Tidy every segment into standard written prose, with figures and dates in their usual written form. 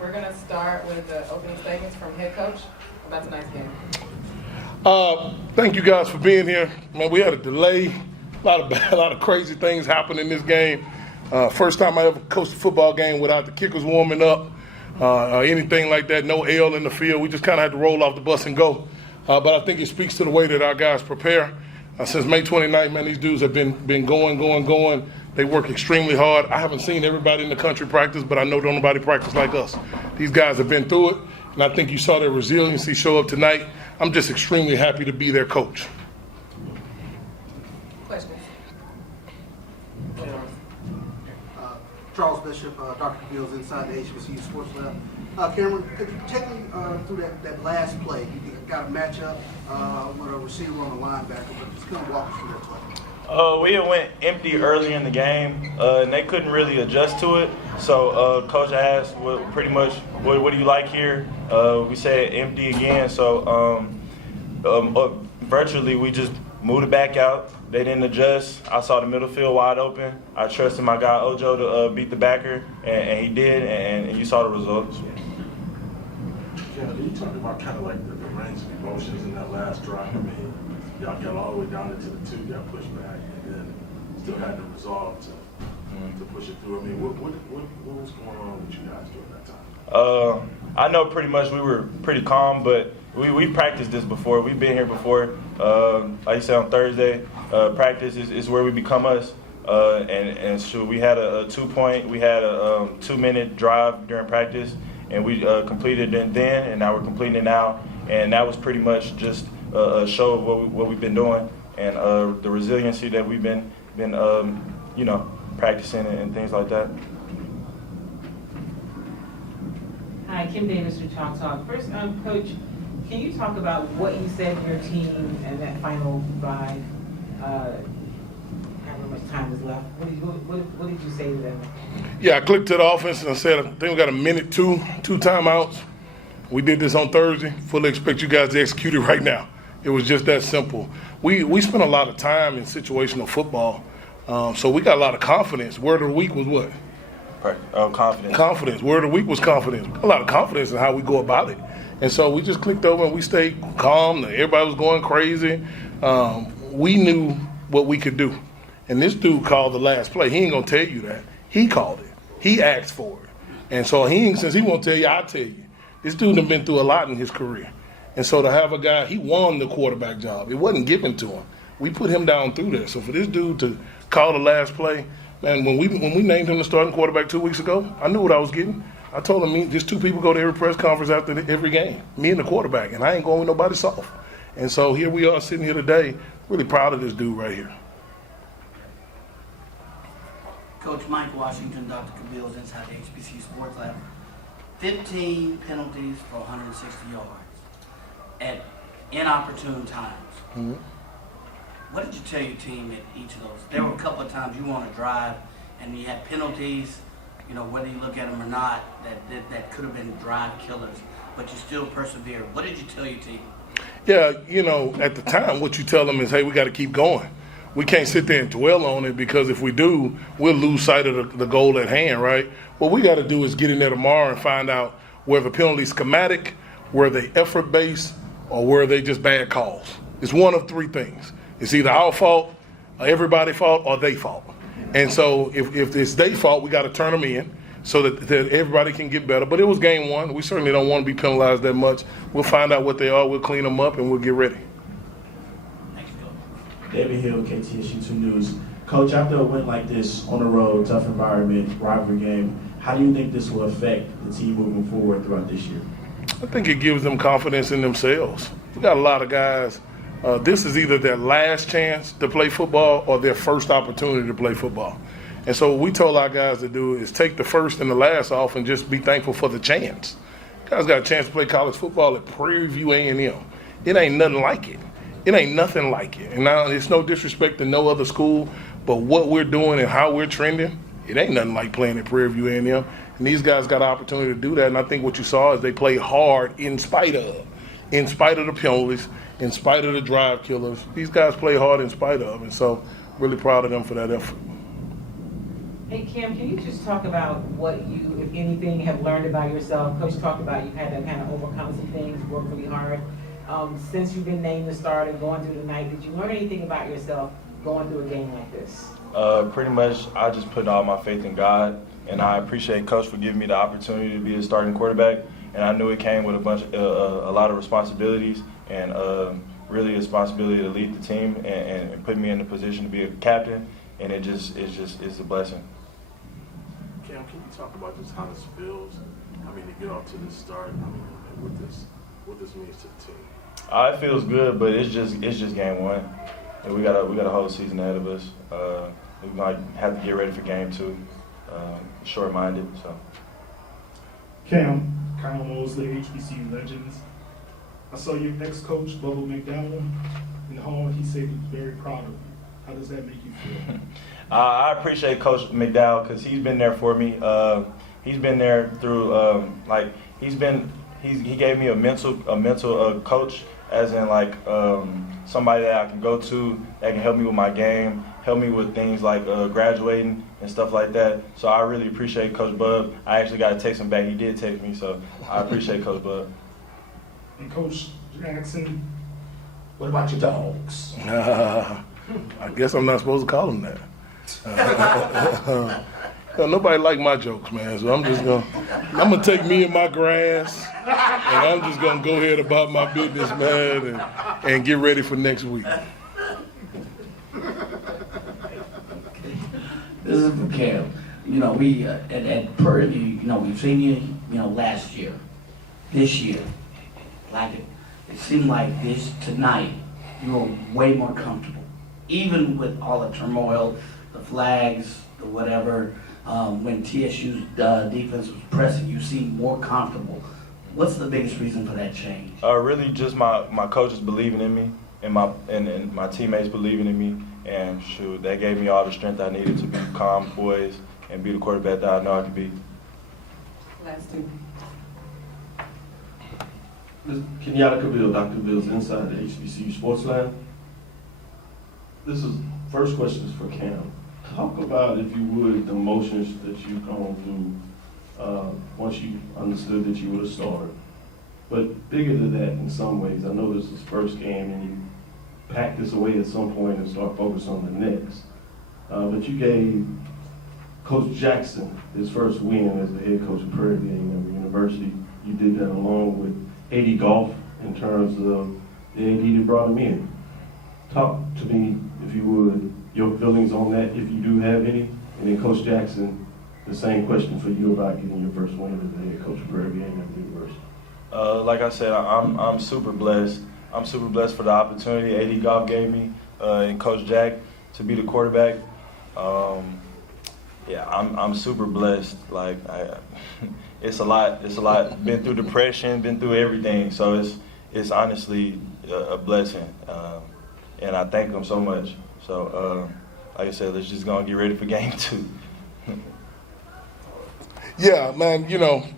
We're going to start with the opening statements from head coach about tonight's game. Thank you guys for being here. Man, we had a delay. A lot of crazy things happened in this game. First time I ever coached a football game without the kickers warming up or anything like that. No L in the field. We just kind of had to roll off the bus and go. But I think it speaks to the way that our guys prepare. Since May 29th, man, these dudes have been going. They work extremely hard. I haven't seen everybody in the country practice, but I know don't nobody practice like us. These guys have been through it, and I think you saw their resiliency show up tonight. I'm just extremely happy to be their coach. Questions? Charles Bishop, Dr. Cabills inside the HBCU Sports Lab. Cameron, could you take me through that last play? You got a matchup with a receiver on the linebacker, but just kind of walk us through that play. We had went empty early in the game, and they couldn't really adjust to it. So Coach asked, what do you like here? We said empty again. So virtually we just moved it back out. They didn't adjust. I saw the middle field wide open. I trusted my guy Ojo to beat the backer, and he did, and you saw the results. Yeah, you talked about kind of like the range of emotions in that last drive. I mean, y'all got all the way down into the 2, got pushed back, and then still had the resolve to push it through. I mean, what was going on with you guys during that time? I know pretty much we were pretty calm, but we practiced this before. We've been here before. Like you said on Thursday, practice is where we become us. And so we had a 2-point, we had a 2-minute drive during practice, and we completed it then, and now we're completing it now. And that was pretty much just a show of what we've been doing, and the resiliency that we've been practicing and things like that. Hi, Kim Davis with Chalk Talk. First, Coach, can you talk about what you said to your team and that final drive? However much time is left. What did you say to them? Yeah, I clicked to the offense and I said, I think we got a minute, two timeouts. We did this on Thursday. Fully expect you guys to execute it right now. It was just that simple. We spent a lot of time in situational football, so we got a lot of confidence. Word of the week was what? Confidence. Confidence. Word of the week was confidence. A lot of confidence in how we go about it. And so we just clicked over and we stayed calm. Everybody was going crazy. We knew what we could do. And this dude called the last play. He ain't going to tell you that. He called it. He asked for it. And so since he won't tell you, I'll tell you. This dude has been through a lot in his career. And so to have a guy, he won the quarterback job. It wasn't given to him. We put him down through there. So for this dude to call the last play, man, when we named him the starting quarterback 2 weeks ago, I knew what I was getting. I told him, just 2 people go to every press conference after every game, me and the quarterback, and I ain't going with nobody soft. And so here we are sitting here today, really proud of this dude right here. Coach Mike Washington, Dr. Cabills inside the HBCU Sports Lab. 15 penalties for 160 yards at inopportune times. Mm-hmm. What did you tell your team at each of those? There were a couple of times you were on a drive and you had penalties, whether you look at them or not, that could have been drive killers, but you still persevered. What did you tell your team? Yeah, at the time, what you tell them is, hey, we got to keep going. We can't sit there and dwell on it, because if we do, we'll lose sight of the goal at hand, right? What we got to do is get in there tomorrow and find out where the penalty's schematic, where they effort-based, or where they just bad calls. It's one of 3 things. It's either our fault, or everybody's fault, or their fault. And so if it's their fault, we got to turn them in so that everybody can get better. But it was game 1. We certainly don't want to be penalized that much. We'll find out what they are. We'll clean them up, and we'll get ready. David Hill, KTSU 2 News. Coach, after a win like this on the road, tough environment, rivalry game, how do you think this will affect the team moving forward throughout this year? I think it gives them confidence in themselves. We got a lot of guys. This is either their last chance to play football or their first opportunity to play football. And so what we told our guys to do is take the first and the last off and just be thankful for the chance. Guys got a chance to play college football at Prairie View A&M. It ain't nothing like it. It ain't nothing like it. And now it's no disrespect to no other school, but what we're doing and how we're trending, it ain't nothing like playing at Prairie View A&M. And these guys got an opportunity to do that. And I think what you saw is they played hard in spite of the penalties, in spite of the drive killers. These guys play hard in spite of. And so really proud of them for that effort. Hey, Kim, can you just talk about what you, if anything, have learned about yourself? Coach talked about you've had to kind of overcome some things, work really hard. Since you've been named the starter, going through the night, did you learn anything about yourself going through a game like this? Pretty much, I just put all my faith in God, and I appreciate Coach for giving me the opportunity to be a starting quarterback. And I knew it came with a lot of responsibilities, and really a responsibility to lead the team and put me in the position to be a captain. And it's a blessing. Cam, can you talk about just how this feels? I mean, to get off to this start. I mean, and what this means to the team. It feels good, but it's just game one. And we got a whole season ahead of us. We might have to get ready for game two. Short-minded, so. Cam, Kyle Mosley, HBCU Legends. I saw your ex-coach, Bubba McDowell, in the hall. He said he was very proud of you. How does that make you feel? I appreciate Coach McDowell because he's been there for me. He's been there through he gave me a mental coach, as in somebody that I can go to that can help me with my game, help me with things like graduating and stuff like that. So I really appreciate Coach Bub. I actually got to text him back. He did text me, so I appreciate Coach Bub. And Coach Jackson, What about your dogs? I guess I'm not supposed to call them that. Nobody like my jokes, man. So I'm gonna take me and my grass, and I'm just gonna go ahead about my business, man, and get ready for next week. This is for Cam. We at Prairie View, we've seen you, last year, this year. It seemed like this tonight, you were way more comfortable. Even with all the turmoil, the flags, the whatever, when TSU's defense was pressing, you seemed more comfortable. What's the biggest reason for that change? Really just my coaches believing in me and my teammates believing in me, and shoot, that gave me all the strength I needed to be calm, poised, and be the quarterback that I know I can be. Last two. Kenyatta Cavill, Dr. Bill's inside the HBCU Sports Line. This is first question is for Cam. Talk about, if you would, the emotions that you've gone through once you understood that you were a starter. But bigger than that, in some ways, I know this is first game, and you pack this away at some point and start focusing on the next. But you gave Coach Jackson his first win as the head coach of Prairie View A&M University. You did that along with AD Golf in terms of the AD that brought him in. Talk to me, if you would, your feelings on that, if you do have any. And then Coach Jackson, the same question for you about getting your first win as the head coach of Prairie View A&M University. Like I said, I'm super blessed. I'm super blessed for the opportunity AD Golf gave me and Coach Jack to be the quarterback. I'm super blessed. It's a lot. Been through depression, been through everything. So it's honestly a blessing, and I thank them so much. So like I said, let's just go and get ready for game two. Yeah, man.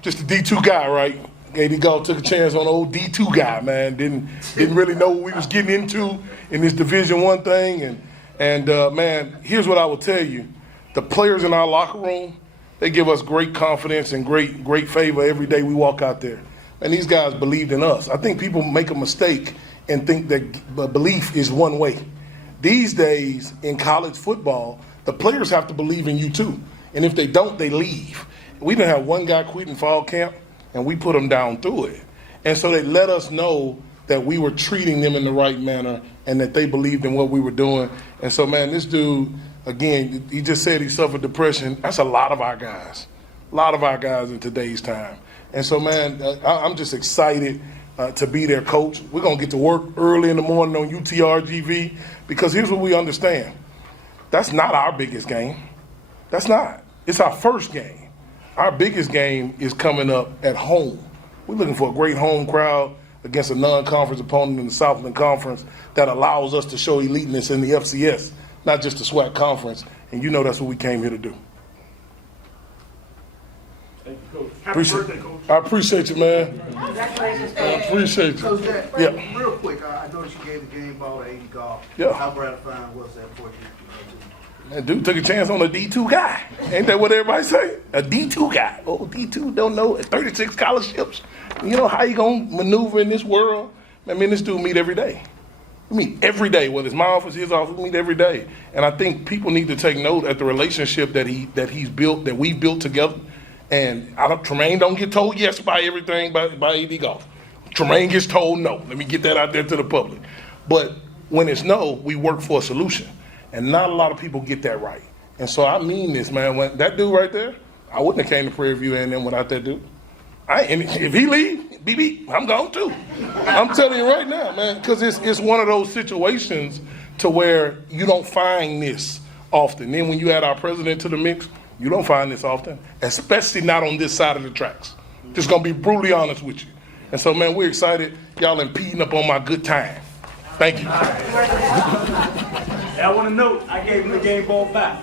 Just a D2 guy, right? AD Golf took a chance on the old D2 guy, man. Didn't really know what we was getting into in this Division I thing, and man, here's what I will tell you: the players in our locker room, they give us great confidence and great favor every day we walk out there. And these guys believed in us. I think people make a mistake and think that belief is one way. These days in college football, the players have to believe in you too. And if they don't, they leave. We didn't have one guy quit in fall camp, and we put them down through it. And so they let us know that we were treating them in the right manner and that they believed in what we were doing. And so, man, this dude, again, he just said he suffered depression. That's a lot of our guys in today's time. And so, man, I'm just excited to be their coach. We're going to get to work early in the morning on UTRGV because here's what we understand. That's not our biggest game. That's not. It's our first game. Our biggest game is coming up at home. We're looking for a great home crowd against a non-conference opponent in the Southland Conference that allows us to show eliteness in the FCS, not just the SWAC conference. And that's what we came here to do. Thank you, Coach. Happy birthday, Coach. I appreciate you, man. Congratulations, I appreciate you. Coach Jack, Yeah. real quick, I noticed you gave the game ball to AD Golf. Yeah. How gratifying was that for you? And dude took a chance on a D2 guy. Ain't that what everybody say? A D2 guy. Oh, D2 don't know 36 scholarships. You know how you gonna maneuver in this world? I mean, this dude meet every day. We meet every day, whether it's my office, his office, we meet every day. And I think people need to take note at the relationship that he's built, that we built together. And Tremaine don't get told yes by everything by AD Golf. Tremaine gets told no. Let me get that out there to the public. But when it's no, we work for a solution. And not a lot of people get that right. And so I mean this, man. When that dude right there, I wouldn't have came to Prairie View A&M without that dude. And if he leave, BB, I'm gone too. I'm telling you right now, man, because it's one of those situations to where you don't find this often. Then when you add our president to the mix, you don't find this often, especially not on this side of the tracks. Just gonna be brutally honest with you. And so, man, we're excited. Y'all impeding up on my good time. Thank you. I want to note, I gave him the game ball back.